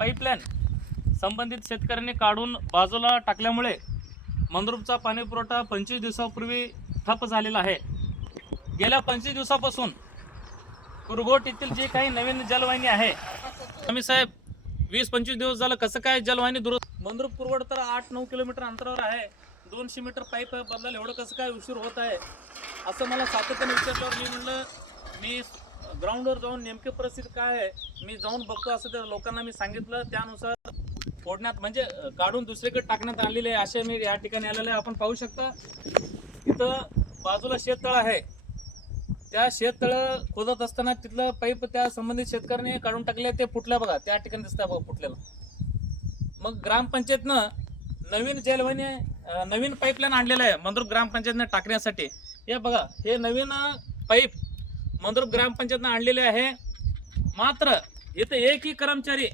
Pipeline संबंधित शेतकऱ्यांनी काढून बाजूला टाकल्यामुळे मंद्रुपचा पाणी पुरवठा 25 दिवसापूर्वी ठप्प झालेला आहे। गेल्या 25 दिवसापासून कुरघोट येथील जी काही नवीन जलवाहिनी आहे, आम्ही साहेब 20-25 दिवस झालं कसं काय जलवाहिनी दुरुस्त मंद्रुप कुरवड तर 8-9 किलोमीटर अंतरावर आहे, 200 मीटर पाईप बदलायला एवढं कसं काय उशीर होत आहे असं मला सातत्याने विचारल्यावर मी म्हणलं मी ग्राउंडवर जाऊन नेमकी परिस्थिती काय आहे मी जाऊन बघतो असं त्या लोकांना मी सांगितलं। त्यानुसार फोडण्यात म्हणजे काढून दुसरीकडे टाकण्यात आलेले आहे असे मी या ठिकाणी आलेले आपण पाहू शकता। इथं बाजूला शेततळ आहे, त्या शेततळ खोदत असताना तिथलं पाईप त्या संबंधित शेतकऱ्यांनी काढून टाकले, ते फुटल्या बघा त्या ठिकाणी दिसतंय बघा फुटलेलं। मग ग्रामपंचायतनं नवीन जलवाहिनी नवीन पाईपलाईन आणलेलं आहे मंद्रुप ग्रामपंचायतने टाकण्यासाठी। हे बघा हे नवीन पाईप मंद्रुप ग्रामपंचायतने आणलेले आहे, मात्र इथे एकही कर्मचारी